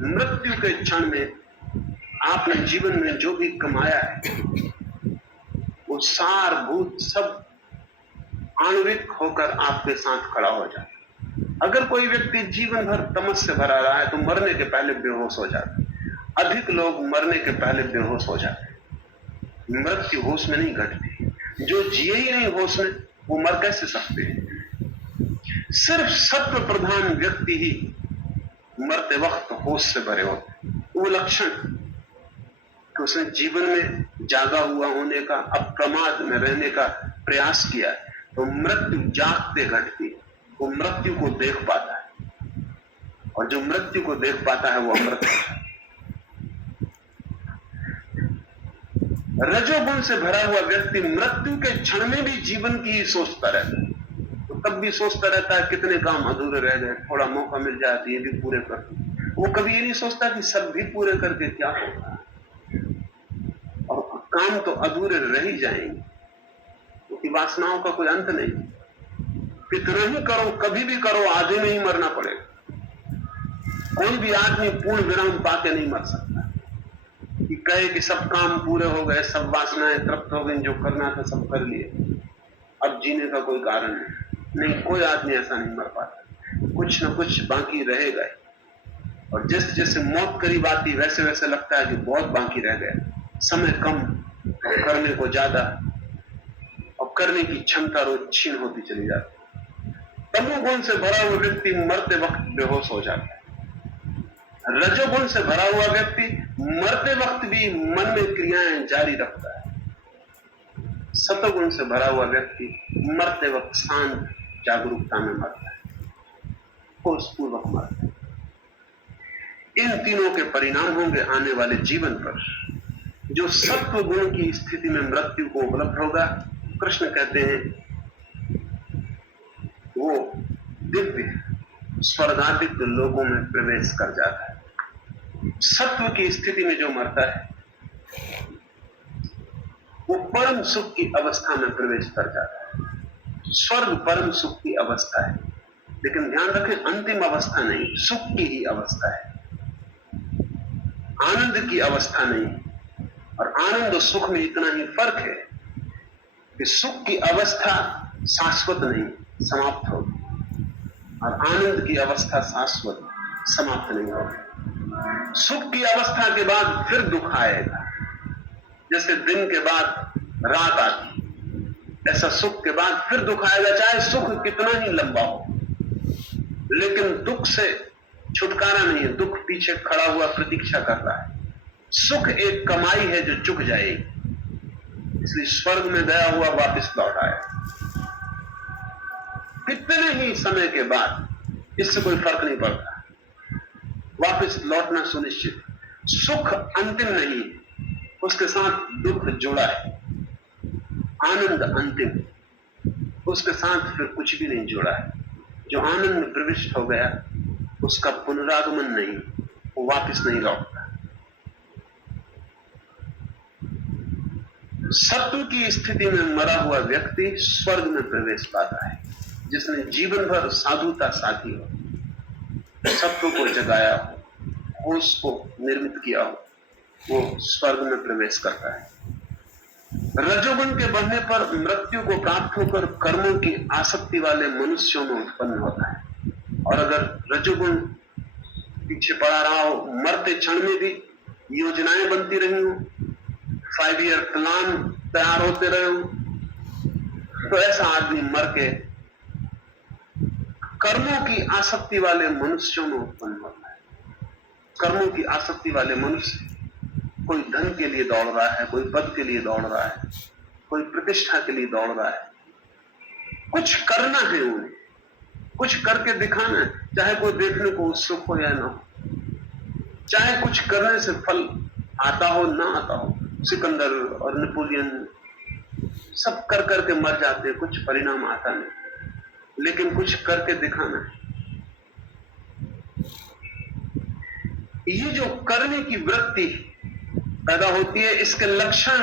मृत्यु के क्षण में आपने जीवन में जो भी कमाया है वो सारभूत सब आणविक होकर आपके साथ खड़ा हो जाता है। अगर कोई व्यक्ति जीवन भर तमस से भरा रहा है तो मरने के पहले बेहोश हो जाता है। अधिक लोग मरने के पहले बेहोश हो जाते हैं। मृत्यु होश में नहीं घटती। जो जिए ही नहीं होश में वो मर कैसे सकते हैं? सिर्फ सत्व प्रधान व्यक्ति ही मरते वक्त होश से भरे होते। वो लक्षण कि उसने जीवन में जागा हुआ होने का, अप्रमाद में रहने का प्रयास किया है, तो मृत्यु जागते घटती है। वो मृत्यु को देख पाता है, और जो मृत्यु को देख पाता है वो अमृत है। रजोगुण से भरा हुआ व्यक्ति मृत्यु के क्षण में भी जीवन की ही सोचता रहता है। तो तब भी सोचता रहता है कितने काम अधूरे रह गए, थोड़ा मौका मिल जाए तो ये भी पूरे कर दूं। वो कभी ये नहीं सोचता कि सब भी पूरे करके क्या होगा, और काम तो अधूरे रह ही जाएंगे, क्योंकि वासनाओं का कोई अंत नहीं। कितना ही करो, कभी भी करो, आधे में ही मरना पड़ेगा। कोई भी आदमी पूर्ण विराम पाके नहीं मर सकता कि कहे कि सब काम पूरे हो गए, सब वासनाएं तृप्त हो गई, जो करना था सब कर लिए, अब जीने का कोई कारण नहीं। कोई आदमी ऐसा नहीं मर पाता। कुछ न कुछ बाकी रहेगा ही। और जैसे जैसे मौत करीब आती वैसे वैसे लगता है कि बहुत बाकी रह गया, समय कम और करने को ज्यादा, और करने की क्षमता रोज छीन होती चली जाती। तमोगुण से भरा हुआ व्यक्ति मरते वक्त बेहोश हो जाता है। रजोगुण से भरा हुआ व्यक्ति मरते वक्त भी मन में क्रियाएं जारी रखता है। सतोगुण से भरा हुआ व्यक्ति मरते वक्त शांत जागरूकता में मरता है, होशपूर्वक मरता है। इन तीनों के परिणाम होंगे आने वाले जीवन पर। जो सत्व गुण की स्थिति में मृत्यु को उपलब्ध होगा, कृष्ण कहते हैं वो दिव्य स्वर्गादिक लोगों में प्रवेश कर जाता है। सत्व की स्थिति में जो मरता है वो परम सुख की अवस्था में प्रवेश कर जाता है। स्वर्ग परम सुख की अवस्था है, लेकिन ध्यान रखें अंतिम अवस्था नहीं, सुख की ही अवस्था है, आनंद की अवस्था नहीं। और आनंद और सुख में इतना ही फर्क है कि सुख की अवस्था शाश्वत नहीं, समाप्त होगी, और आनंद की अवस्था शाश्वत समाप्त नहीं होगी। सुख की अवस्था के बाद फिर दुख आएगा, जैसे दिन के बाद रात आती, ऐसा सुख के बाद फिर दुख आएगा, चाहे सुख कितना ही लंबा हो। लेकिन दुख से छुटकारा नहीं है, दुख पीछे खड़ा हुआ प्रतीक्षा कर रहा है। सुख एक कमाई है जो चुक जाएगी, इसलिए स्वर्ग में गया हुआ वापस लौट आए। कितने ही समय के बाद इससे कोई फर्क नहीं पड़ता, वापस लौटना सुनिश्चित। सुख अंतिम नहीं, उसके साथ दुख जुड़ा है। आनंद अंतिम, उसके साथ फिर कुछ भी नहीं जुड़ा है। जो आनंद में प्रविष्ट हो गया उसका पुनरागमन नहीं, वो वापस नहीं लौटता। सत्व की स्थिति में मरा हुआ व्यक्ति स्वर्ग में प्रवेश पाता है। जिसने जीवन भर साधुता साधी हो, सत्व को जगाया हो, होश को निर्मित किया हो, वो स्वर्ग में प्रवेश करता है। रजोगुण के बढ़ने पर मृत्यु को प्राप्त होकर कर्मों की आसक्ति वाले मनुष्यों में उत्पन्न होता है। और अगर रजोगुण पीछे पड़ा रहा हो, मरते क्षण में भी योजनाएं बनती रही हो, 5 ईयर प्लान तैयार होते रहे हो, तो ऐसा आदमी मर के कर्मों की आसक्ति वाले मनुष्यों में उत्पन्न होता है। कर्मों की आसक्ति वाले मनुष्य, कोई धन के लिए दौड़ रहा है, कोई पद के लिए दौड़ रहा है, कोई प्रतिष्ठा के लिए दौड़ रहा है। कुछ करना है उन्हें, कुछ करके दिखाना है, चाहे कोई देखने को उत्सुक हो या ना हो, चाहे कुछ करने से फल आता हो ना आता हो। सिकंदर और नेपोलियन सब कर करके मर जाते हैं, कुछ परिणाम आता नहीं, लेकिन कुछ करके दिखाना है। ये जो करने की वृत्ति पैदा होती है, इसके लक्षण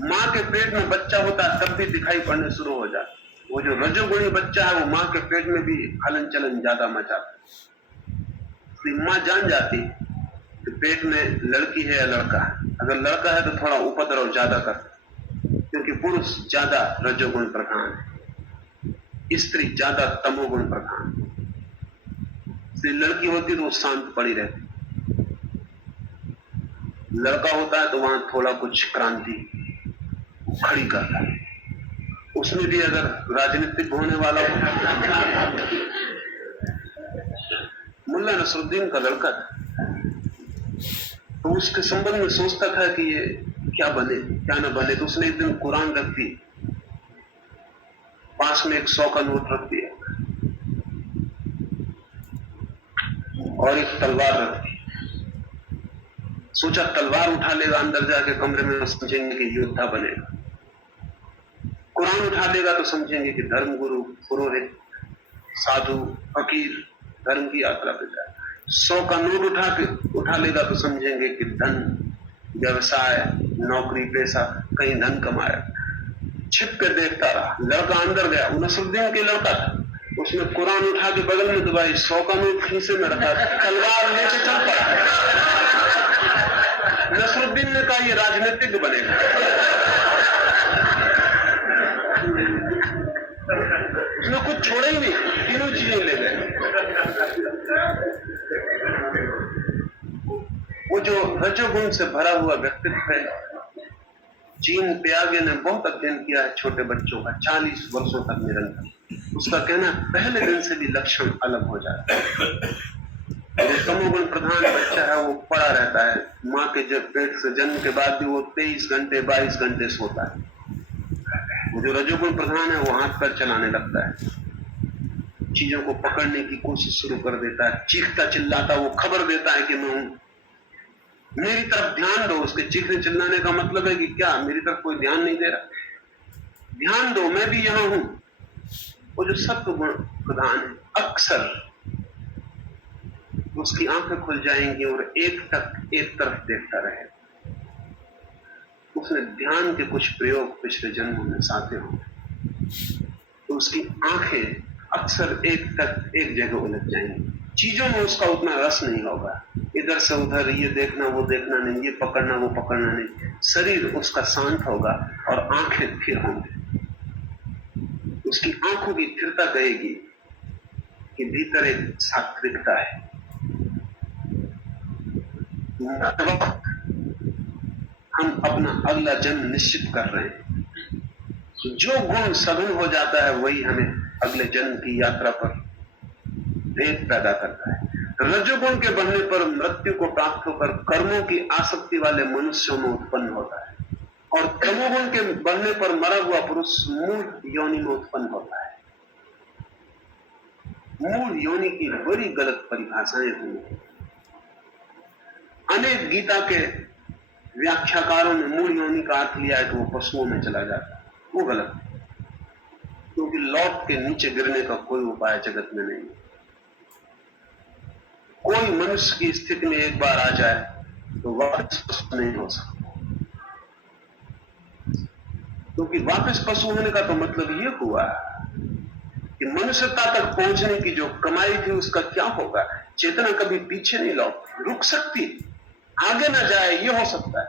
मां के पेट में बच्चा होता है तब भी दिखाई पड़ने शुरू हो जाता है। वो जो रजोगुणी बच्चा है वो मां के पेट में भी हलन चलन ज्यादा मचाता है। मां जान जाती कि पेट में लड़की है या लड़का है। अगर लड़का है तो थोड़ा उपद्रव ज्यादा करता, क्योंकि पुरुष ज्यादा रजोगुण प्रधान है, स्त्री ज्यादा तमोगुण प्रधान है। इसलिए लड़की होती तो वो शांत पड़ी रहती, लड़का होता है तो वहां थोड़ा कुछ क्रांति खड़ी करता है। उसमें भी अगर राजनीतिक होने वाला हो, मुल्ला नसरुद्दीन का लड़का था, तो उसके संबंध में सोचता था कि ये क्या बने क्या न बने। तो उसने एक दिन कुरान रख दी, पास में एक 100 का नोट रख दिया और एक तलवार रख दी। सोचा तलवार उठा लेगा, अंदर जाके कमरे में समझेंगे कि योद्धा बनेगा, कुरान उठा लेगा तो समझेंगे कि धर्मगुरु, पुरोहित, साधु, फकीर, धर्म की यात्रा पे जाए। 100 का नोट उठा लेगा तो समझेंगे कि धन, व्यवसाय, नौकरी पेशा, कहीं धन कमाया। छिप कर देखता रहा, लड़का अंदर गया, नसरुद्दीन के लड़का था, उसने कुरान उठा के बगल में दबाई, 100 का नोट खीसे में रखा, तलवार लेके चल पड़ा। नसरुद्दीन ने कहा ये राजनीतिक बनेगा। उसने कुछ छोड़ा ही नहीं, तीनों चीजें ले गए। वो जो रजोगुण से भरा हुआ व्यक्तित्व है, जीन पियागे ने बहुत अध्ययन किया है छोटे बच्चों का, 40 वर्षों तक निरंतर। उसका कहना पहले दिन से भी लक्षण अलग हो जाता है। जो तमोगुण प्रधान बच्चा है वो पड़ा रहता है, माँ के जब पेट से जन्म के बाद भी वो 23 घंटे 22 घंटे सोता है। वो जो रजोगुण प्रधान है वो हाथ पैर चलाने लगता है, चीजों को पकड़ने की कोशिश शुरू कर देता है, चीखता चिल्लाता, वो खबर देता है कि मैं हूं, मेरी तरफ ध्यान दो। उसके चीखने चिल्लाने का मतलब है कि क्या मेरी तरफ कोई ध्यान नहीं दे रहा, ध्यान दो, मैं भी यहां हूं। वो जो सत्वगुण प्रधान है, अक्सर उसकी आंखें खुल जाएंगी और एक तरफ देखता रहेगा। उसने ध्यान के कुछ प्रयोग पिछले जन्मों में साधे होंगे, तो उसकी आंखें अक्सर एक जगह उलझ जाएंगी। चीजों में उसका उतना रस नहीं होगा, इधर से उधर ये देखना वो देखना नहीं, ये पकड़ना वो पकड़ना नहीं। शरीर उसका शांत होगा और आंखें स्थिर होंगी। उसकी आंखों की स्थिरता कहेगी कि भीतर एक सात्विकता है। हम अपना अगला जन्म निश्चित कर रहे हैं, जो गुण सघन हो जाता है वही हमें अगले जन्म की यात्रा पर भेद पैदा करता है। रजोगुण के बढ़ने पर मृत्यु को प्राप्त होकर कर्मों की आसक्ति वाले मनुष्यों में उत्पन्न होता है, और तमोगुण के बढ़ने पर मरा हुआ पुरुष मूल योनि में उत्पन्न होता है। मूल योनि की बड़ी गलत परिभाषाएं हुई। अनेक गीता के व्याख्याकारों ने मूल योनि का अर्थ लिया है कि वो पशुओं में चला जाता है, वो गलत है, क्योंकि लौट के नीचे गिरने का कोई उपाय जगत में नहीं। कोई मनुष्य की स्थिति में एक बार आ जाए तो वापस पशु नहीं हो सकता, क्योंकि वापस पशु होने का तो मतलब ये हुआ कि मनुष्यता तक पहुंचने की जो कमाई थी उसका क्या होगा। चेतना कभी पीछे नहीं रुक सकती, आगे ना जाए, ये हो सकता है,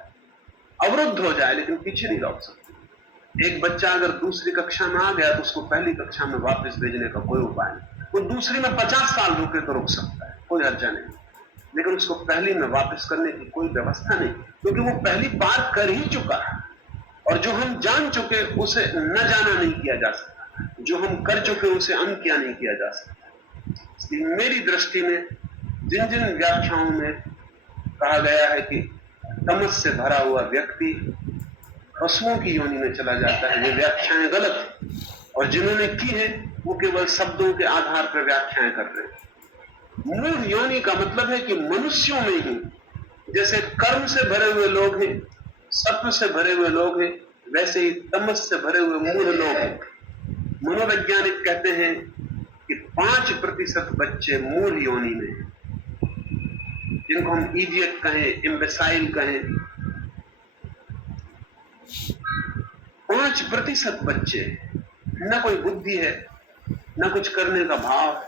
अवरुद्ध हो जाए, लेकिन पीछे नहीं लौट सकती। एक बच्चा अगर दूसरी कक्षा में आ गया तो उसको पहली कक्षा में वापस भेजने का कोई उपाय नहीं। वो दूसरी में 50 साल रुके तो रुक सकता है, कोई हर्जा नहीं, लेकिन उसको पहली में वापस करने की कोई व्यवस्था नहीं, क्योंकि वो पहली बार कर ही चुका है। और जो हम जान चुके उसे न जाना नहीं किया जा सकता, जो हम कर चुके उसे अनकिया नहीं किया जा सकता। इसलिए मेरी दृष्टि में जिन जिन व्याख्याओं में कहा गया है कि तमस से भरा हुआ व्यक्ति पशुओं की योनि में चला जाता है, ये व्याख्याएं गलत है, और जिन्होंने की है वो केवल शब्दों के आधार पर व्याख्याएं कर रहे हैं। मूल योनि का मतलब है कि मनुष्यों में ही जैसे कर्म से भरे हुए लोग हैं, सत्व से भरे हुए लोग हैं, वैसे ही तमस से भरे हुए मूल लोग हैं। मनोवैज्ञानिक कहते हैं कि 5% बच्चे मूल योनि में, जिनको हम इडियट कहें, इम्बेसाइल कहें, 5% बच्चे, न कोई बुद्धि है, न कुछ करने का भाव है,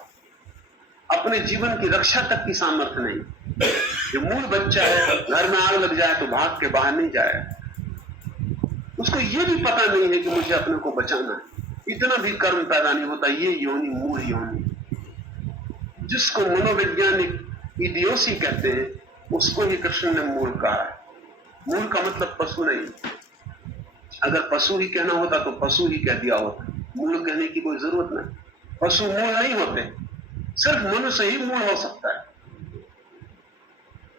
अपने जीवन की रक्षा तक की सामर्थ्य नहीं। जो मूल बच्चा है, घर में आग लग जाए तो भाग के बाहर नहीं जाए, उसको यह भी पता नहीं है कि मुझे अपने को बचाना है। इतना भी कर्म पैदा नहीं होता। ये योनि मूल योनि, जिसको मनोवैज्ञानिक इडियोसी कहते हैं, उसको ही कृष्ण ने मूल कहा है। मूल का मतलब पशु नहीं। अगर पशु ही कहना होता तो पशु ही कह दिया होता, मूल कहने की कोई जरूरत नहीं। पशु मूल नहीं होते, सिर्फ मनुष्य ही मूल हो सकता है।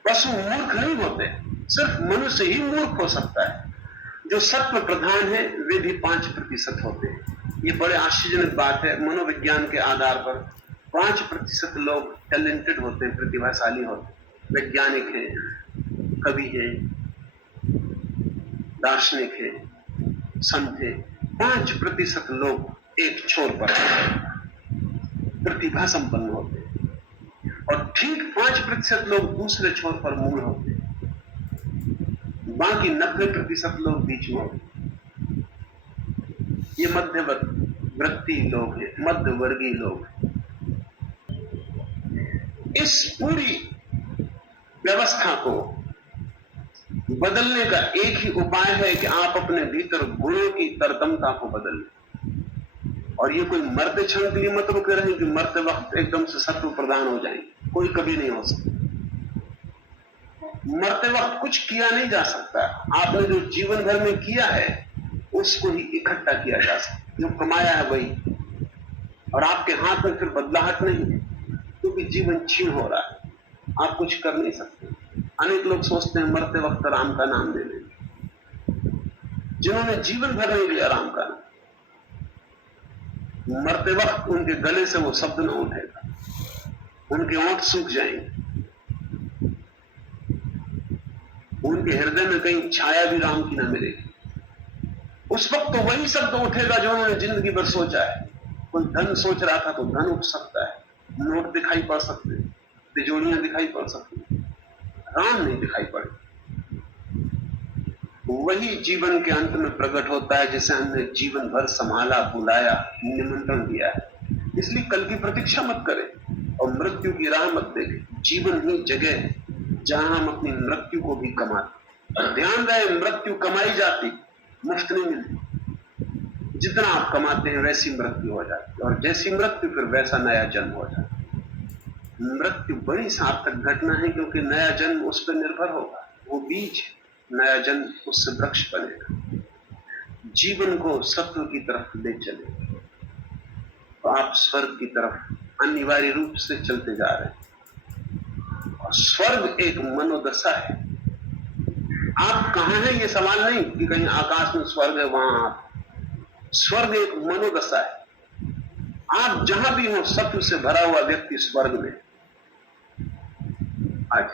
पशु मूर्ख नहीं होते, सिर्फ मनुष्य ही मूर्ख हो सकता है। जो सत्व प्रधान है वे भी 5% होते हैं। ये बड़े आश्चर्यजनक बात है। मनोविज्ञान के आधार पर 5% लोग टैलेंटेड होते हैं, प्रतिभाशाली होते हैं, वैज्ञानिक हैं, कवि हैं, दार्शनिक हैं, संत हैं। 5% लोग एक छोर पर प्रतिभा संपन्न होते हैं और ठीक 5% लोग दूसरे छोर पर मूल होते हैं। बाकी 90% लोग बीच में होते हैं। ये मध्यवर्ती लोग हैं, मध्यवर्गीय लोग। इस पूरी व्यवस्था को बदलने का एक ही उपाय है कि आप अपने भीतर गुणों की तरतमता को बदल लें। और ये कोई मरते क्षण के लिए मत रुके रहें कि मरते वक्त एकदम से सत्व प्रदान हो जाएंगे। कोई कभी नहीं हो सकता। मरते वक्त कुछ किया नहीं जा सकता। आपने जो जीवन भर में किया है उसको ही इकट्ठा किया जा सकता। जो कमाया है वही, और आपके हाथ में फिर बदलाहट नहीं है, क्योंकि जीवन क्षीण हो रहा है। आप कुछ कर नहीं सकते। अनेक लोग सोचते हैं मरते वक्त राम का नाम ले लेंगे, जिन्होंने जीवन भर नहीं लिया राम का नाम। मरते वक्त उनके गले से वो शब्द न उठेगा, उनके ओंठ सूख जाएंगे, उनके हृदय में कहीं छाया भी राम की न मिलेगी। उस वक्त तो वही शब्द उठेगा जो उन्होंने जिंदगी भर सोचा है। कोई धन सोच रहा था तो धन उठ सकता है, नोट दिखाई पड़ सकते हैं, तिजोरियां दिखाई पड़ सकती हैं, राम नहीं दिखाई पड़े। वही जीवन के अंत में प्रकट होता है जिसे हमने जीवन भर संभाला, बुलाया, निमंत्रण दिया है। इसलिए कल की प्रतीक्षा मत करें और मृत्यु की राह मत देखें। जीवन ही जगह है जहां हम अपनी मृत्यु को भी कमाते। और ध्यान रहे, मृत्यु कमाई जाती, मुफ्त नहीं मिलती। जितना आप कमाते हैं वैसी मृत्यु हो जाती, और जैसी मृत्यु फिर वैसा नया जन्म हो जाता। मृत्यु बड़ी सार्थक घटना है, क्योंकि नया जन्म उस पर निर्भर होगा। वो बीज, नया जन्म उससे वृक्ष बनेगा। जीवन को सत्व की तरफ ले चले तो आप स्वर्ग की तरफ अनिवार्य रूप से चलते जा रहे हैं। और स्वर्ग एक मनोदशा है। आप कहां हैं ये सवाल नहीं कि कहीं आकाश में स्वर्ग है वहां आप। स्वर्ग एक मनोदशा है। आप जहां भी हो, सत्व से भरा हुआ व्यक्ति स्वर्ग में। आज